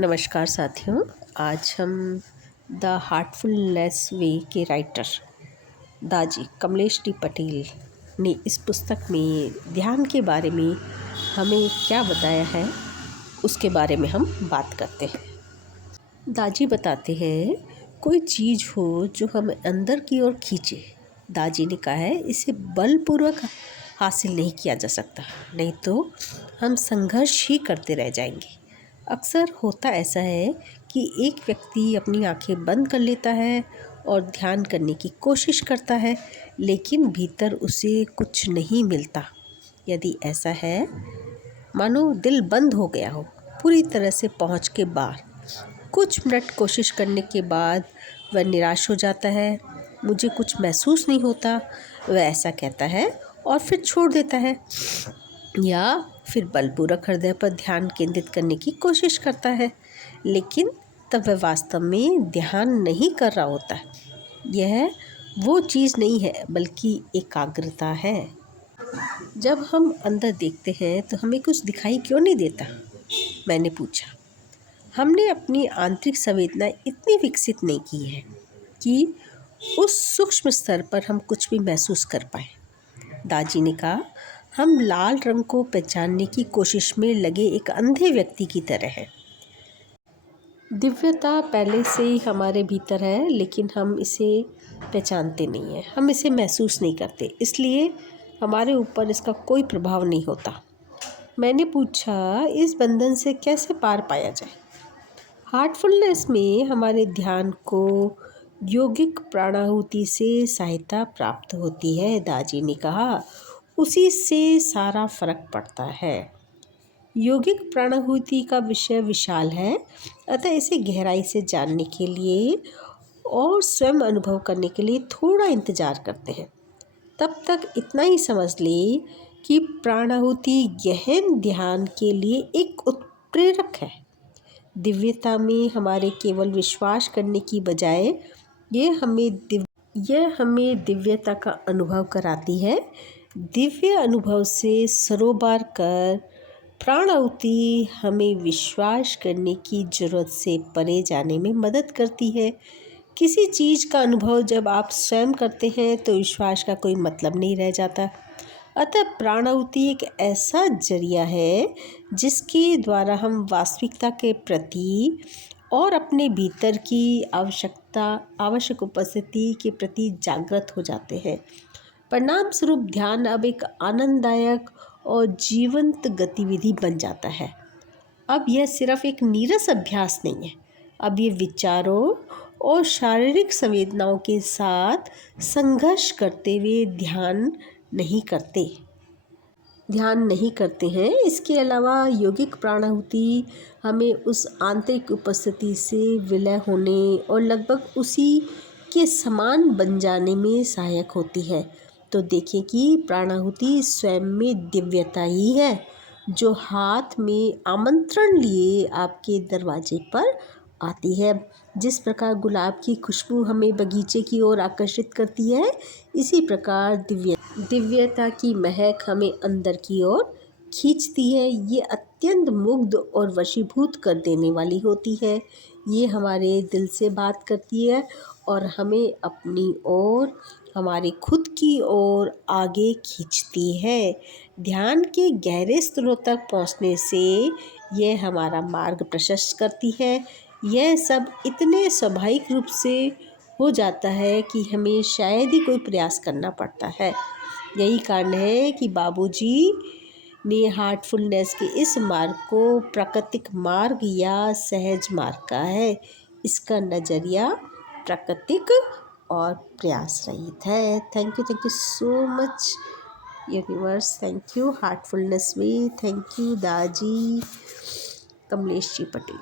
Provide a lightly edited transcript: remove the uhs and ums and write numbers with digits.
नमस्कार साथियों। आज हम द हार्टफुलनेस वे के राइटर दाजी कमलेश डी पटेल ने इस पुस्तक में ध्यान के बारे में हमें क्या बताया है उसके बारे में हम बात करते हैं। दाजी बताते हैं, कोई चीज़ हो जो हमें अंदर की ओर खींचे। दाजी ने कहा है, इसे बलपूर्वक हासिल नहीं किया जा सकता, नहीं तो हम संघर्ष ही करते रह जाएंगे। अक्सर होता ऐसा है कि एक व्यक्ति अपनी आंखें बंद कर लेता है और ध्यान करने की कोशिश करता है, लेकिन भीतर उसे कुछ नहीं मिलता। यदि ऐसा है, मानो दिल बंद हो गया हो, पूरी तरह से पहुंच के बाहर। कुछ मिनट कोशिश करने के बाद वह निराश हो जाता है। मुझे कुछ महसूस नहीं होता, वह ऐसा कहता है और फिर छोड़ देता है, या फिर बलपूर्वक हृदय पर ध्यान केंद्रित करने की कोशिश करता है, लेकिन तब वह वास्तव में ध्यान नहीं कर रहा होता है। यह वो चीज़ नहीं है, बल्कि एकाग्रता है। जब हम अंदर देखते हैं तो हमें कुछ दिखाई क्यों नहीं देता? मैंने पूछा। हमने अपनी आंतरिक संवेदना इतनी विकसित नहीं की है कि उस सूक्ष्म स्तर पर हम कुछ भी महसूस कर पाए। दाजी ने कहा, हम लाल रंग को पहचानने की कोशिश में लगे एक अंधे व्यक्ति की तरह हैं। दिव्यता पहले से ही हमारे भीतर है, लेकिन हम इसे पहचानते नहीं हैं, हम इसे महसूस नहीं करते, इसलिए हमारे ऊपर इसका कोई प्रभाव नहीं होता। मैंने पूछा, इस बंधन से कैसे पार पाया जाए? हार्टफुलनेस में हमारे ध्यान को योगिक प्राणाहुति से सहायता प्राप्त होती है। दाजी ने कहा, उसी से सारा फर्क पड़ता है। योगिक प्राणाहुति का विषय विशाल है, अतः इसे गहराई से जानने के लिए और स्वयं अनुभव करने के लिए थोड़ा इंतजार करते हैं। तब तक इतना ही समझ ले कि प्राणाहुति गहन ध्यान के लिए एक उत्प्रेरक है। दिव्यता में हमारे केवल विश्वास करने की बजाय यह हमें दिव्यता का अनुभव कराती है। दिव्य अनुभव से सरोबार कर प्राणाहुति हमें विश्वास करने की जरूरत से परे जाने में मदद करती है। किसी चीज़ का अनुभव जब आप स्वयं करते हैं तो विश्वास का कोई मतलब नहीं रह जाता। अतः प्राणाहुति एक ऐसा जरिया है जिसके द्वारा हम वास्तविकता के प्रति और अपने भीतर की आवश्यक उपस्थिति के प्रति जागृत हो जाते हैं। परिणाम स्वरूप ध्यान अब एक आनंददायक और जीवंत गतिविधि बन जाता है। अब यह सिर्फ एक नीरस अभ्यास नहीं है, अब ये विचारों और शारीरिक संवेदनाओं के साथ संघर्ष करते हुए ध्यान नहीं करते हैं। इसके अलावा योगिक प्राणाहुति हमें उस आंतरिक उपस्थिति से विलय होने और लगभग उसी के समान बन जाने में सहायक होती है। तो देखिए कि प्राणाहुति स्वयं में दिव्यता ही है, जो हाथ में आमंत्रण लिए आपके दरवाजे पर आती है। जिस प्रकार गुलाब की खुशबू हमें बगीचे की ओर आकर्षित करती है, इसी प्रकार दिव्यता की महक हमें अंदर की ओर खींचती है। ये अत्यंत मुग्ध और वशीभूत कर देने वाली होती है। ये हमारे दिल से बात करती है और हमें अपनी ओर, हमारे खुद की ओर आगे खींचती है। ध्यान के गहरे स्तरों तक पहुंचने से यह हमारा मार्ग प्रशस्त करती है। यह सब इतने स्वाभाविक रूप से हो जाता है कि हमें शायद ही कोई प्रयास करना पड़ता है। यही कारण है कि बाबूजी ने हार्टफुलनेस के इस मार्ग को प्राकृतिक मार्ग या सहज मार्ग कहा है। इसका नज़रिया प्राकृतिक और प्रयास रहित है। Thank you so much universe. Thank you Heartfulness में। Thank you Daji Kamlesh ji Patel.